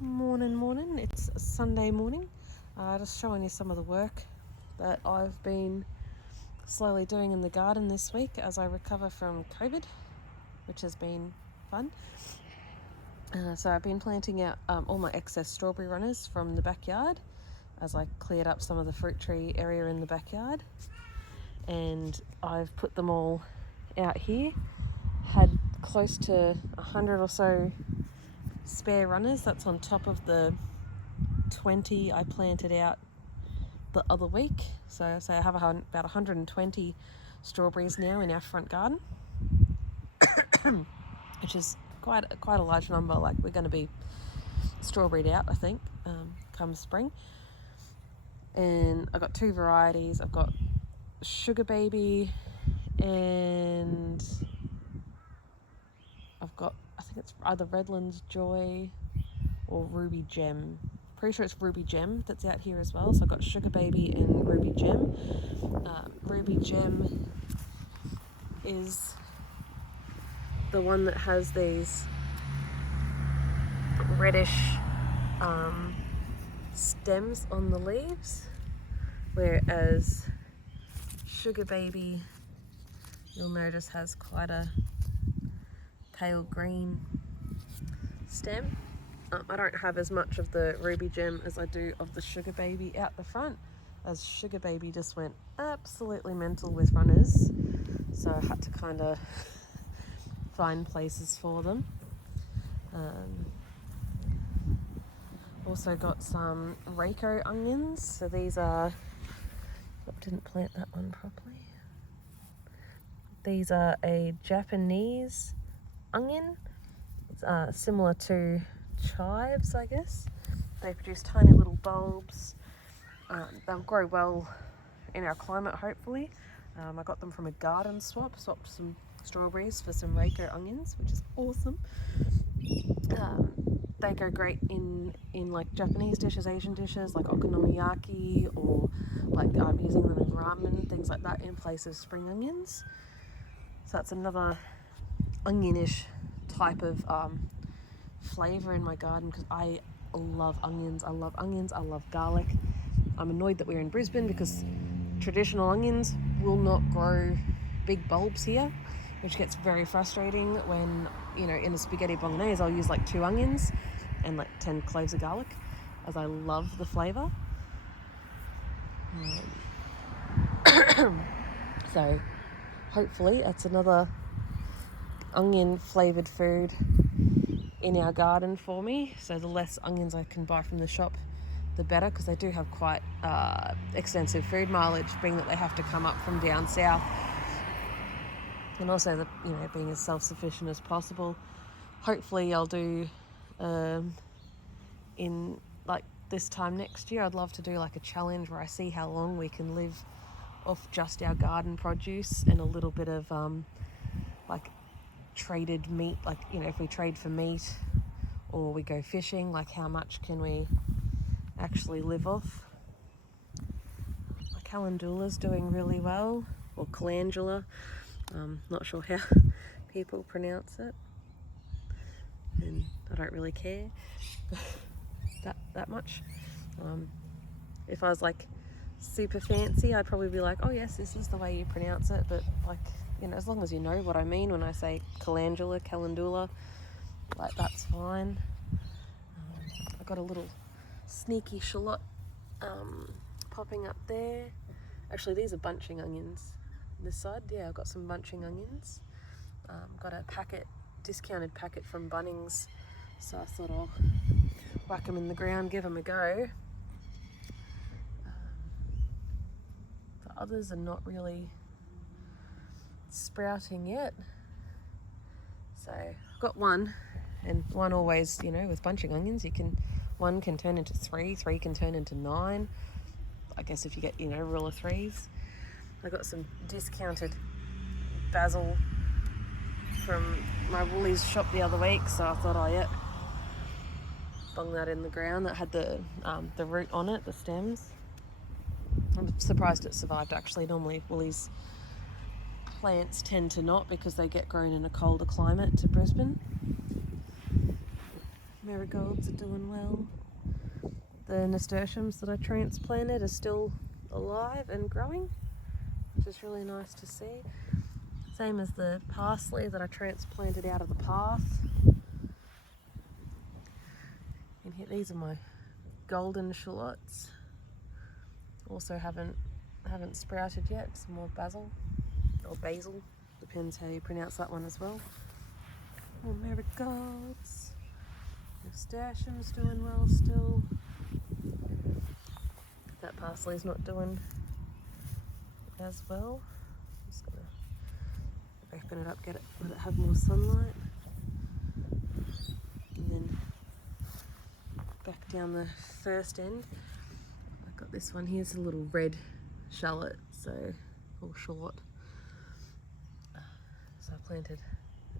Morning. It's a Sunday morning. Just showing you some of the work that I've been slowly doing in the garden this week as I recover from COVID, which has been fun. So I've been planting out all my excess strawberry runners from the backyard as I cleared up some of the fruit tree area in the backyard. And I've put them all out here. Had close to 100 or so spare runners. That's on top of the 20 I planted out the other week. So I have about 120 strawberries now in our front garden, which is quite a large number. Like, we're going to be strawberried out, I think, come spring. And I've got two varieties. I've got Sugar Baby, and I've got, I think it's either Redlands Joy or Ruby Gem. Pretty sure it's Ruby Gem that's out here as well. So I've got Sugar Baby and Ruby Gem. Ruby Gem is the one that has these reddish stems on the leaves, whereas Sugar Baby, you'll notice, has quite a pale green stem. I don't have as much of the Ruby Gem as I do of the Sugar Baby out the front, as Sugar Baby just went absolutely mental with runners, so I had to kind of find places for them. Also got some Reiko onions. So these are, I didn't plant that one properly. These are a Japanese onion. It's similar to chives, I guess. They produce tiny little bulbs. They'll grow well in our climate, hopefully. I got them from a garden swap. Swapped some strawberries for some Reiko onions, which is awesome. They go great in like Japanese dishes, Asian dishes like okonomiyaki, or like using them in ramen, things like that, in place of spring onions. So that's another onionish type of flavour in my garden, because I love onions. I love garlic. I'm annoyed that we're in Brisbane because traditional onions will not grow big bulbs here, which gets very frustrating when, in a spaghetti bolognese, I'll use like 2 onions and like 10 cloves of garlic, as I love the flavour. So hopefully that's another onion flavoured food in our garden for me. So the less onions I can buy from the shop, the better, because they do have quite extensive food mileage, being that they have to come up from down south. And also, being as self-sufficient as possible. Hopefully I'll do, in like this time next year, I'd love to do like a challenge where I see how long we can live off just our garden produce and a little bit of like traded meat. Like, if we trade for meat or we go fishing, like how much can we actually live off? My calendula's doing really well, or calendula. Not sure how people pronounce it, and I don't really care that much. If I was like super fancy, I'd probably be like, oh yes, this is the way you pronounce it, but like, as long as you know what I mean when I say calendula, like, that's fine. I got a little sneaky shallot popping up there. Actually, these are bunching onions. This side, yeah, I've got some bunching onions. Got a discounted packet from Bunnings, so I thought I'll whack them in the ground, give them a go. The others are not really sprouting yet. So I've got one, and one always, with bunching onions, one can turn into 3 can turn into 9. I guess if you get, rule of 3s. I got some discounted basil from my Woolies shop the other week, so I thought, bung that in the ground. That had the root on it, the stems. I'm surprised it survived, actually. Normally Woolies plants tend to not, because they get grown in a colder climate to Brisbane. marigolds are doing well. The nasturtiums that I transplanted are still alive and growing, which is really nice to see. Same as the parsley that I transplanted out of the path. And here, these are my golden shallots. Also haven't sprouted yet. Some more basil, or basil, depends how you pronounce that one as well. More marigolds. Nasturtium's doing well still. That parsley's not doing as well. I'm just gonna open it up, let it have more sunlight. And then back down the first end, I've got this one here's a little red shallot, or shallot. So I planted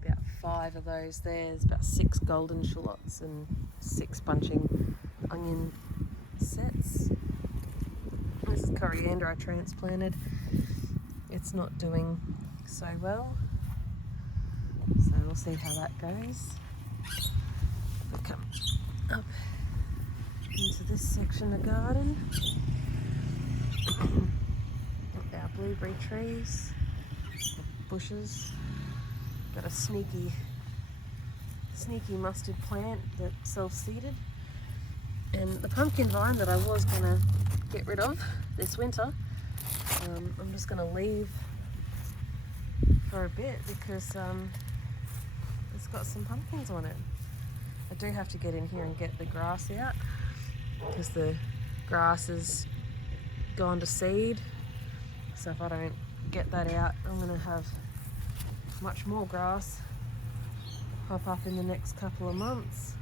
about 5 of those there. There's about 6 golden shallots and 6 bunching onion sets. This is coriander I transplanted. It's not doing so well, so we'll see how that goes. We'll come up into this section of garden. Our blueberry trees, bushes. Got a sneaky mustard plant that's self-seeded, and the pumpkin vine that I was gonna get rid of this winter, I'm just gonna leave for a bit because it's got some pumpkins on it. I do have to get in here and get the grass out because the grass has gone to seed. So if I don't get that out, I'm gonna have much more grass pop up in the next couple of months.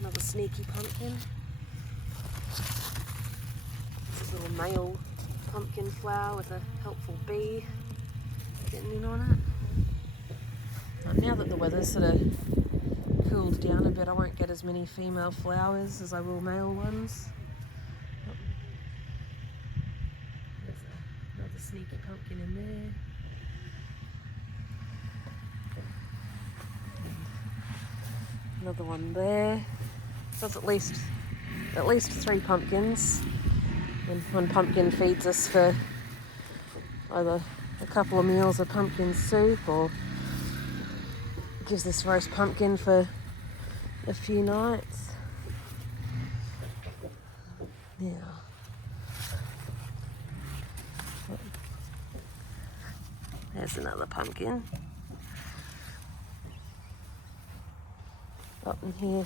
Another sneaky pumpkin. This is a little male pumpkin flower with a helpful bee getting in on it. Now that the weather's sort of cooled down a bit, I won't get as many female flowers as I will male ones. There's another sneaky pumpkin in there. Another one there. So it's at least 3 pumpkins. And one pumpkin feeds us for either a couple of meals of pumpkin soup or gives us roast pumpkin for a few nights. Now, there's another pumpkin. Up in here.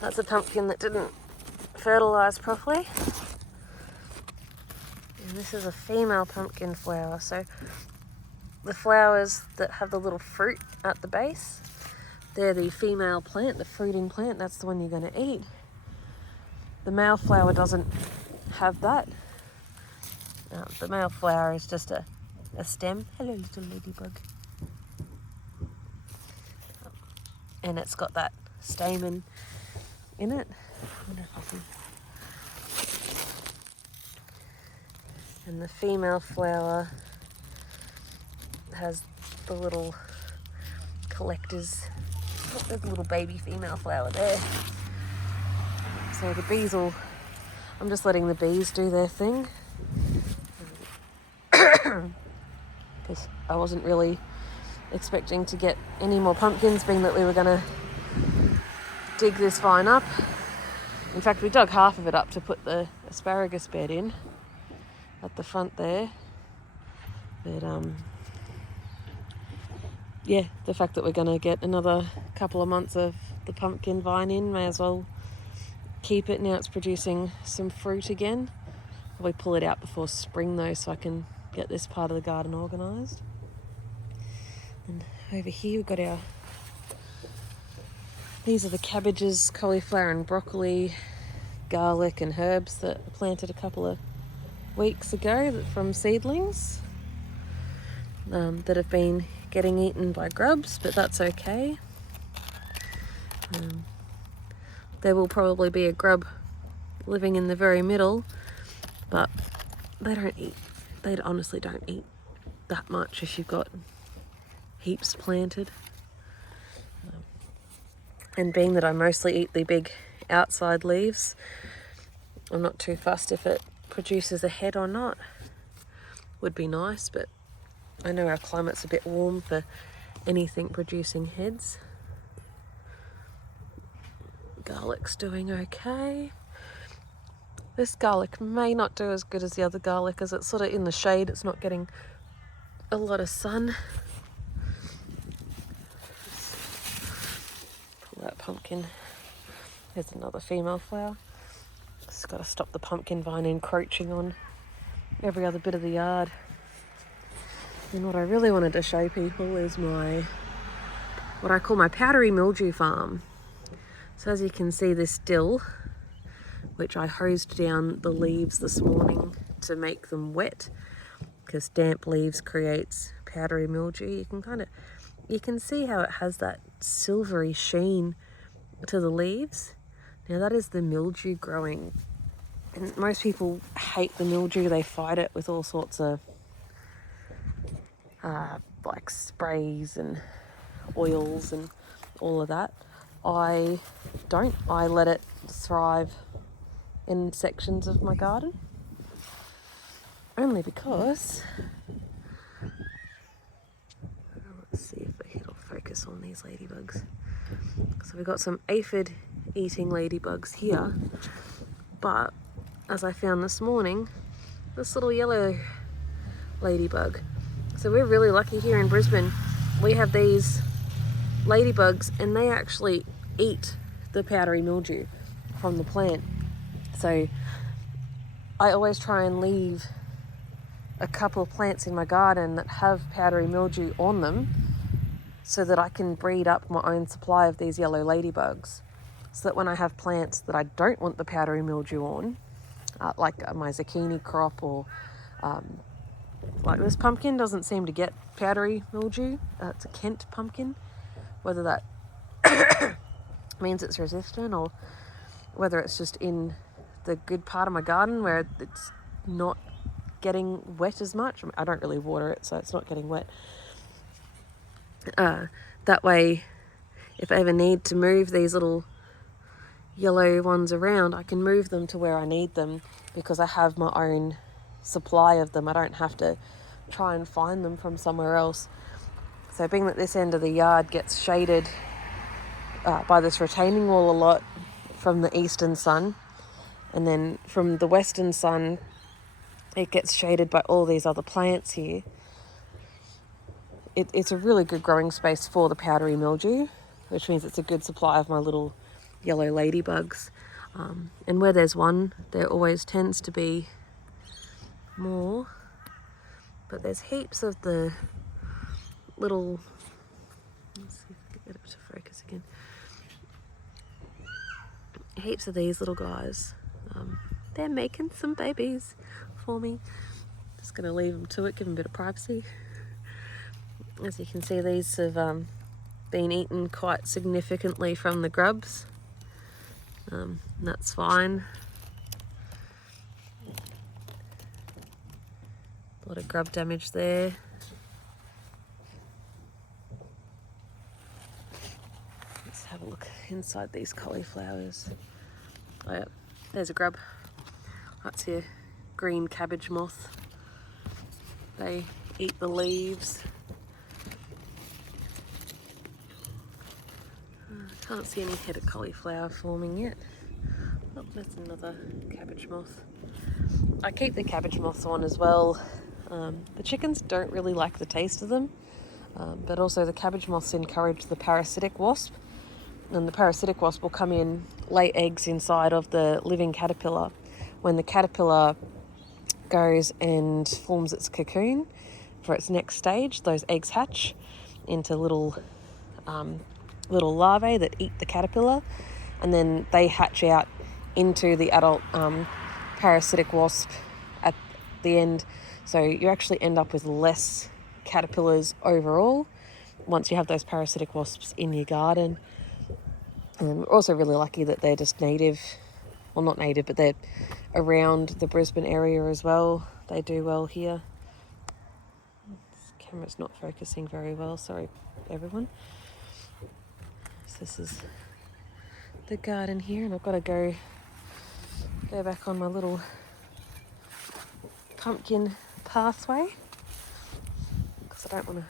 That's a pumpkin that didn't fertilise properly. And this is a female pumpkin flower. So the flowers that have the little fruit at the base, they're the female plant, the fruiting plant. That's the one you're going to eat. The male flower doesn't have that. The male flower is just a stem. Hello, little ladybug. And it's got that stamen in it. And the female flower has the little collectors. There's a little baby female flower there. So the bees I'm just letting the bees do their thing. Because I wasn't really expecting to get any more pumpkins, being that we were going to dig this vine up. In fact, we dug half of it up to put the asparagus bed in at the front there. But yeah, the fact that we're going to get another couple of months of the pumpkin vine in, may as well keep it. Now it's producing some fruit again. Probably pull it out before spring though, so I can get this part of the garden organised. And over here we've got these are the cabbages, cauliflower and broccoli, garlic and herbs that I planted a couple of weeks ago from seedlings that have been getting eaten by grubs, but that's okay. There will probably be a grub living in the very middle, but they honestly don't eat that much if you've got heaps planted. And being that I mostly eat the big outside leaves, I'm not too fussed if it produces a head or not. Would be nice, but I know our climate's a bit warm for anything producing heads. Garlic's doing okay. This garlic may not do as good as the other garlic as it's sort of in the shade. It's not getting a lot of sun. Pull that pumpkin. There's another female flower. Just got to stop the pumpkin vine encroaching on every other bit of the yard. And what I really wanted to show people is what I call my powdery mildew farm. So as you can see, this dill, which I hosed down the leaves this morning to make them wet, because damp leaves creates powdery mildew. You can see how it has that silvery sheen to the leaves. Now that is the mildew growing. And most people hate the mildew. They fight it with all sorts of like sprays and oils and all of that. I don't. I let it thrive in sections of my garden. Only because, let's see if it'll focus on these ladybugs. So we've got some aphid eating ladybugs here, but as I found this morning, this little yellow ladybug. So we're really lucky here in Brisbane. We have these ladybugs and they actually eat the powdery mildew from the plant. So I always try and leave a couple of plants in my garden that have powdery mildew on them so that I can breed up my own supply of these yellow ladybugs, so that when I have plants that I don't want the powdery mildew on, like my zucchini crop or like this pumpkin doesn't seem to get powdery mildew. It's a Kent pumpkin. Whether that means it's resistant or whether it's just in the good part of my garden where it's not getting wet as much. I mean, I don't really water it, so it's not getting wet. That way, if I ever need to move these little yellow ones around, I can move them to where I need them because I have my own supply of them. I don't have to try and find them from somewhere else. So being that this end of the yard gets shaded by this retaining wall a lot from the eastern sun, and then from the western sun it gets shaded by all these other plants here, it's a really good growing space for the powdery mildew, which means it's a good supply of my little yellow ladybugs. And where there's one, there always tends to be more, but there's heaps of the little, let's see if I can get it to focus again, heaps of these little guys. They're making some babies for me. Just going to leave them to it, give them a bit of privacy. As you can see, these have been eaten quite significantly from the grubs. That's fine. A lot of grub damage there. Let's have a look inside these cauliflowers. Oh yeah, there's a grub. That's your green cabbage moth. They eat the leaves. Can't see any head of cauliflower forming yet. Oh, that's another cabbage moth. I keep the cabbage moths on as well. The chickens don't really like the taste of them, but also the cabbage moths encourage the parasitic wasp, and the parasitic wasp will come in, lay eggs inside of the living caterpillar. When the caterpillar goes and forms its cocoon for its next stage, those eggs hatch into little larvae that eat the caterpillar, and then they hatch out into the adult parasitic wasp at the end. So you actually end up with less caterpillars overall once you have those parasitic wasps in your garden. And we're also really lucky that they're just native, well, not native, but they're around the Brisbane area as well. They do well here. Let's Camera's not focusing very well, sorry everyone. So this is the garden here, and I've got to go back on my little pumpkin pathway because I don't want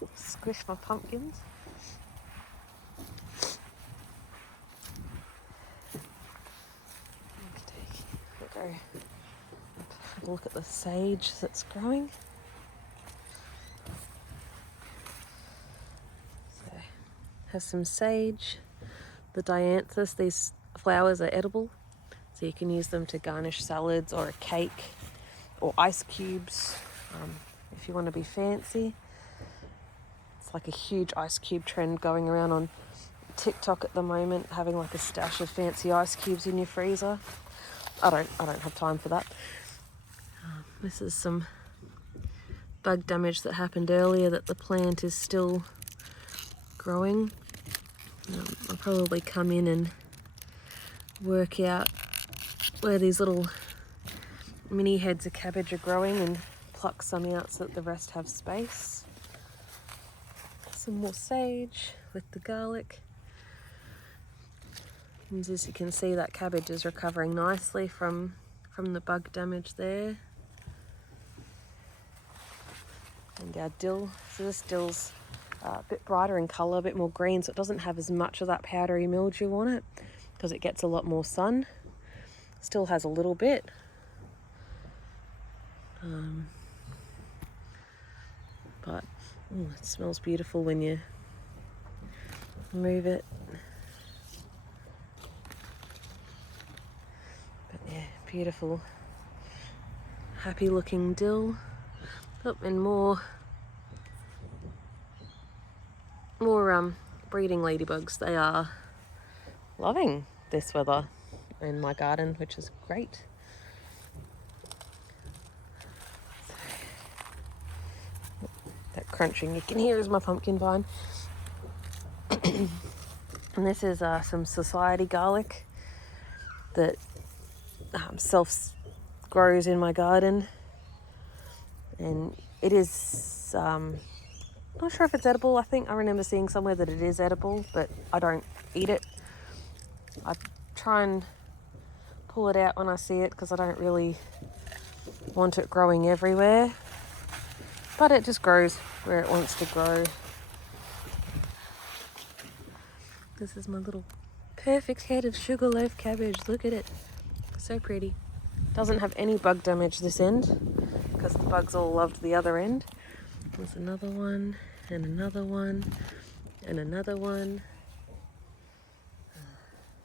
to squish my pumpkins. I'll go have a look at the sage that's growing. So, have some sage. The dianthus, these flowers are edible, so you can use them to garnish salads or a cake or ice cubes if you want to be fancy. It's like a huge ice cube trend going around on TikTok at the moment, having like a stash of fancy ice cubes in your freezer. I don't have time for that. This is some bug damage that happened earlier that the plant is still growing. I'll probably come in and work out where these little mini heads of cabbage are growing and pluck some out so that the rest have space. Some more sage with the garlic. And as you can see, that cabbage is recovering nicely from the bug damage there. And our dill, so this dill's a bit brighter in colour, a bit more green, so it doesn't have as much of that powdery mildew on it because it gets a lot more sun. Still has a little bit. But it smells beautiful when you move it. But yeah, beautiful, happy looking dill. Oh, and more breeding ladybugs. They are loving this weather in my garden, which is great. That crunching you can hear is my pumpkin vine. And this is some society garlic that self grows in my garden, and it is not sure if it's edible. I remember seeing somewhere that it is edible, but I don't eat it. I try and pull it out when I see it because I don't really want it growing everywhere, but it just grows where it wants to grow. This is my little perfect head of sugarloaf cabbage. Look at it, so pretty. Doesn't have any bug damage this end because the bugs all loved the other end. There's another one, and another one, and another one.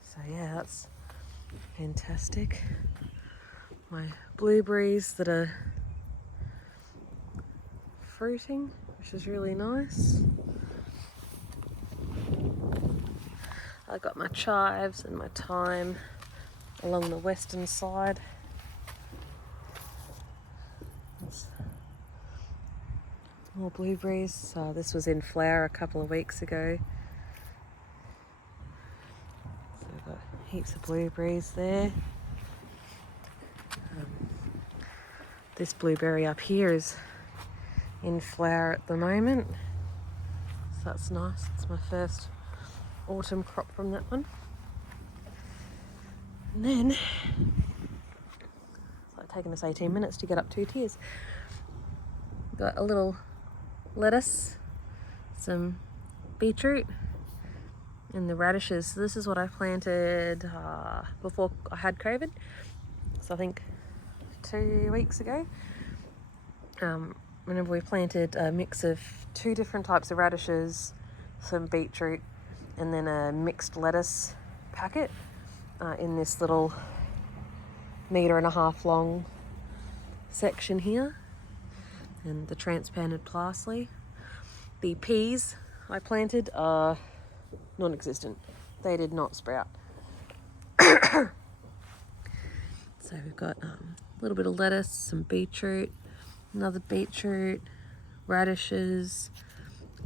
So yeah, that's fantastic. My blueberries that are fruiting, which is really nice. I got my chives and my thyme along the western side. More blueberries. This was in flower a couple of weeks ago. So I've got heaps of blueberries there. This blueberry up here is in flower at the moment. So that's nice. It's my first autumn crop from that one. And then, it's like taking us 18 minutes to get up 2 tiers. Got a little lettuce, some beetroot, and the radishes. So this is what I planted before I had COVID. So I think 2 weeks ago. Whenever we planted a mix of 2 different types of radishes, some beetroot, and then a mixed lettuce packet in this little 1.5 meter long section here. And the transplanted parsley. The peas I planted are non-existent. They did not sprout. So we've got a little bit of lettuce, some beetroot, another beetroot, radishes.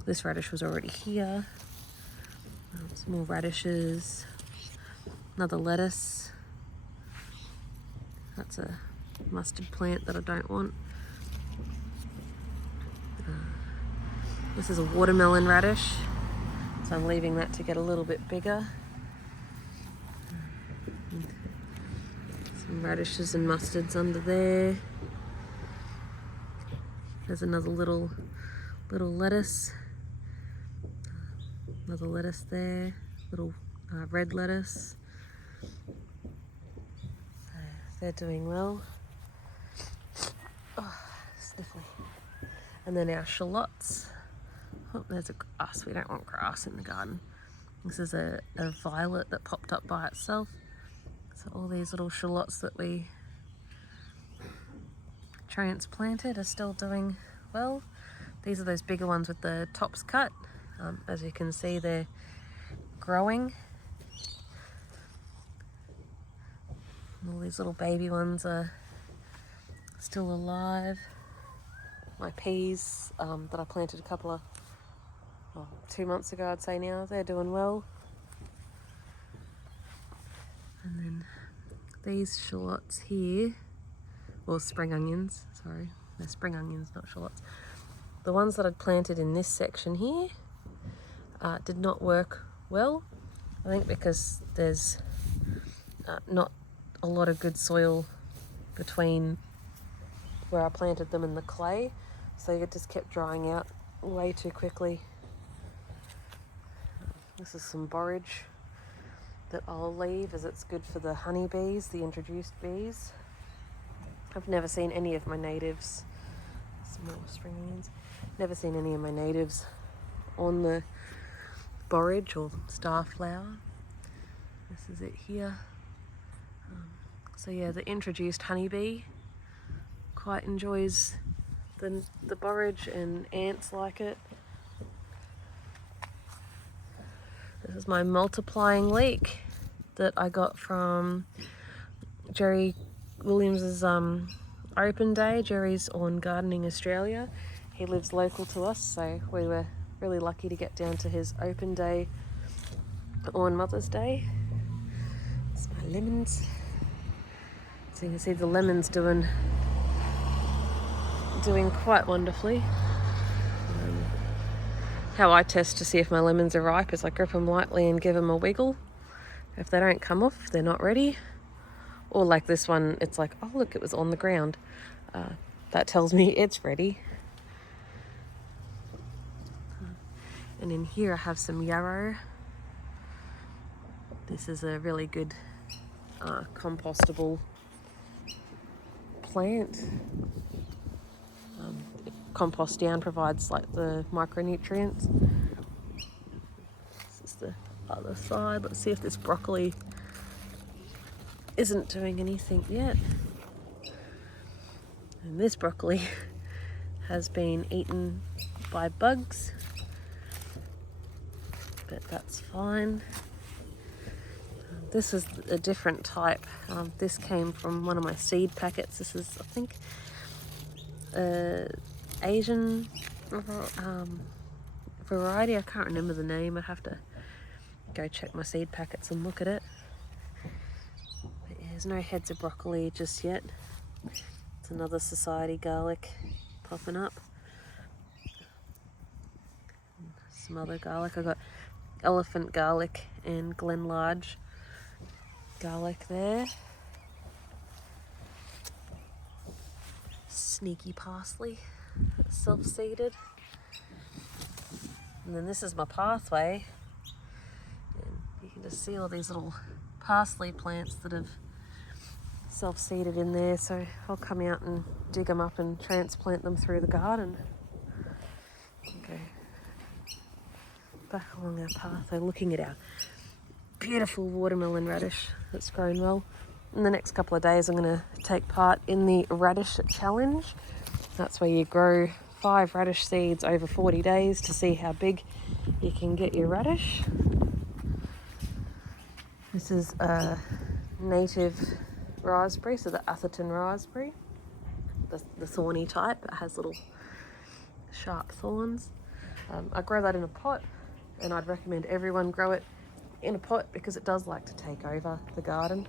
This radish was already here. Some more radishes, another lettuce. That's a mustard plant that I don't want. This is a watermelon radish, so I'm leaving that to get a little bit bigger. Some radishes and mustards under there. There's another little lettuce. Another lettuce there. Little red lettuce. So they're doing well. Oh, sniffly. And then our shallots. Oh, there's a grass. We don't want grass in the garden. This is a violet that popped up by itself. So all these little shallots that we transplanted are still doing well. These are those bigger ones with the tops cut. As you can see, they're growing. And all these little baby ones are still alive. My peas that I planted 2 months ago, I'd say now, they're doing well. And then these shallots here, or spring onions, sorry, they're spring onions, not shallots. The ones that I'd planted in this section here did not work well. I think because there's not a lot of good soil between where I planted them and the clay, so it just kept drying out way too quickly. This is some borage that I'll leave as it's good for the honeybees, the introduced bees. I've never seen any of my natives, some more spring onions, never seen any of my natives on the borage or starflower. This is it here. So yeah, the introduced honeybee quite enjoys the borage, and ants like it. This is my multiplying leek that I got from Jerry Williams's open day. Jerry's on Gardening Australia. He lives local to us, so we were really lucky to get down to his open day on Mother's Day. It's my lemons. So you can see the lemons doing quite wonderfully. How I test to see if my lemons are ripe is I grip them lightly and give them a wiggle. If they don't come off, they're not ready. Or like this one, it's like, oh look, it was on the ground. That tells me it's ready. And in here I have some yarrow. This is a really good compostable plant. Compost down provides like the micronutrients. This is the other side. Let's see if this broccoli isn't doing anything yet. And this broccoli has been eaten by bugs, but that's fine. This is a different type. This came from one of my seed packets. This is, I think, Asian variety. I can't remember the name. I'd have to go check my seed packets and look at it. But yeah, there's no heads of broccoli just yet. It's another society garlic popping up. Some other garlic. I got elephant garlic and Glen Large garlic there. Sneaky parsley that's self-seeded. And then this is my pathway. And you can just see all these little parsley plants that have self-seeded in there. So I'll come out and dig them up and transplant them through the garden. Okay. Back along our pathway, looking at our beautiful watermelon radish that's grown well. In the next couple of days I'm going to take part in the radish challenge. That's where you grow 5 radish seeds over 40 days to see how big you can get your radish. This is a native raspberry, so the Atherton raspberry, the thorny type. It has little sharp thorns. I grow that in a pot, and I'd recommend everyone grow it in a pot because it does like to take over the garden.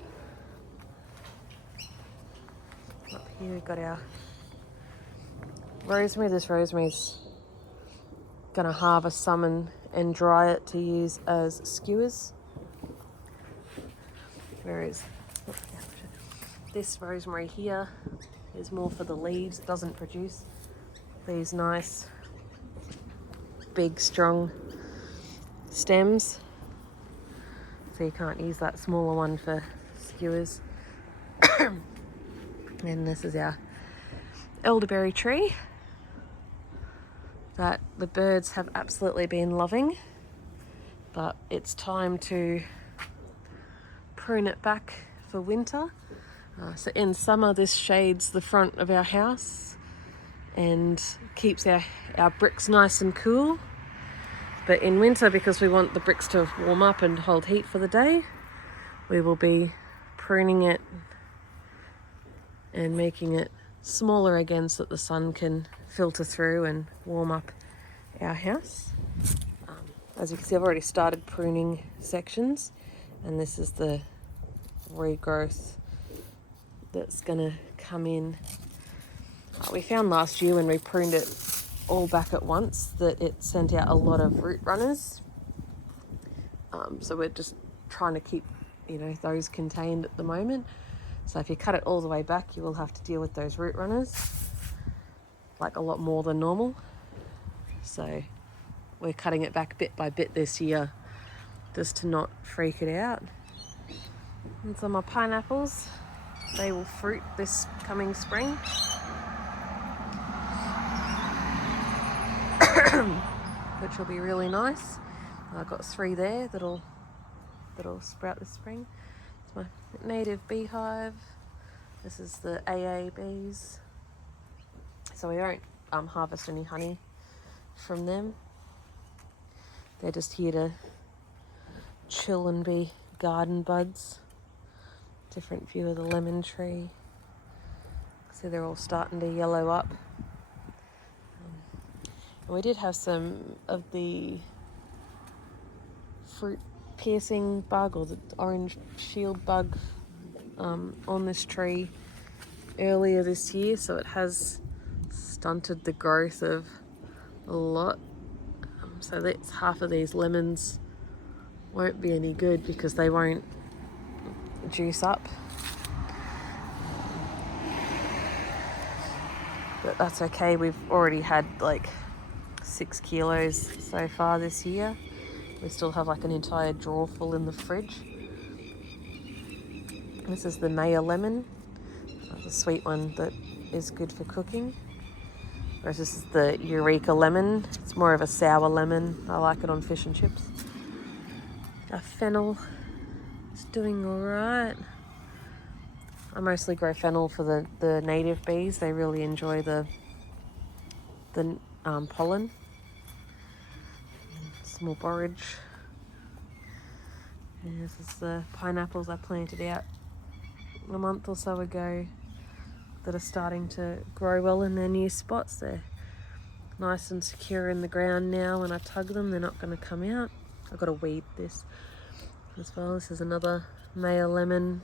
Up here we've got our rosemary. This rosemary's gonna harvest some and dry it to use as skewers. Whereas this rosemary here is more for the leaves. It doesn't produce these nice, big, strong stems. So you can't use that smaller one for skewers. And this is our elderberry tree that the birds have absolutely been loving, but it's time to prune it back for winter. So in summer this shades the front of our house and keeps our bricks nice and cool. But in winter, because we want the bricks to warm up and hold heat for the day, we will be pruning it and making it smaller again so that the sun can filter through and warm up our house. As you can see, I've already started pruning sections, and this is the regrowth that's gonna come in. We found last year when we pruned it all back at once that it sent out a lot of root runners. So we're just trying to keep, those contained at the moment. So if you cut it all the way back, you will have to deal with those root runners, like a lot more than normal. So we're cutting it back bit by bit this year, just to not freak it out. And so my pineapples, they will fruit this coming spring. Which will be really nice. I've got 3 there that'll sprout this spring. It's my native beehive. This is the AA bees. So we won't harvest any honey from them. They're just here to chill and be garden buds. Different view of the lemon tree. See, they're all starting to yellow up. And we did have some of the fruit piercing bug, or the orange shield bug, on this tree earlier this year, so it has stunted the growth of a lot. So that's half of these lemons won't be any good because they won't juice up. But that's okay. We've already had like 6 kilos so far this year. We still have like an entire drawer full in the fridge. This is the Maya lemon, the sweet one that is good for cooking. Whereas this is the Eureka lemon. It's more of a sour lemon. I like it on fish and chips. Our fennel is doing all right. I mostly grow fennel for the native bees. They really enjoy the pollen. Small borage. And this is the pineapples I planted out a month or so ago that are starting to grow well in their new spots. They're nice and secure in the ground now. When I tug them, they're not going to come out. I've got to weed this as well. This is another Maya lemon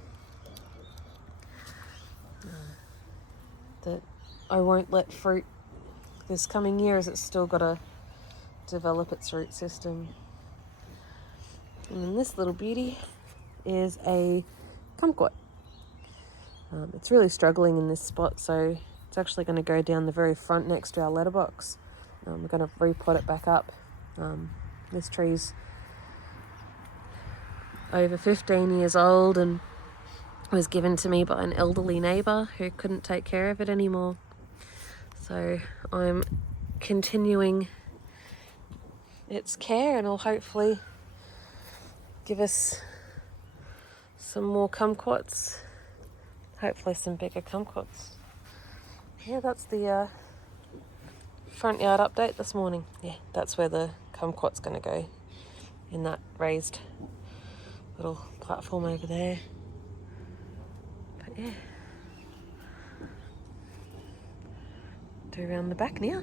that I won't let fruit this coming year, as it's still got to develop its root system. And then this little beauty is a kumquat. It's really struggling in this spot, so it's actually going to go down the very front next to our letterbox. We're going to repot it back up. This tree's over 15 years old and was given to me by an elderly neighbour who couldn't take care of it anymore. So I'm continuing its care, and it'll hopefully give us some more kumquats. Hopefully some bigger kumquats. Yeah, that's the front yard update this morning. Yeah, that's where the kumquat's going to go, in that raised little platform over there. But yeah, do around the back now.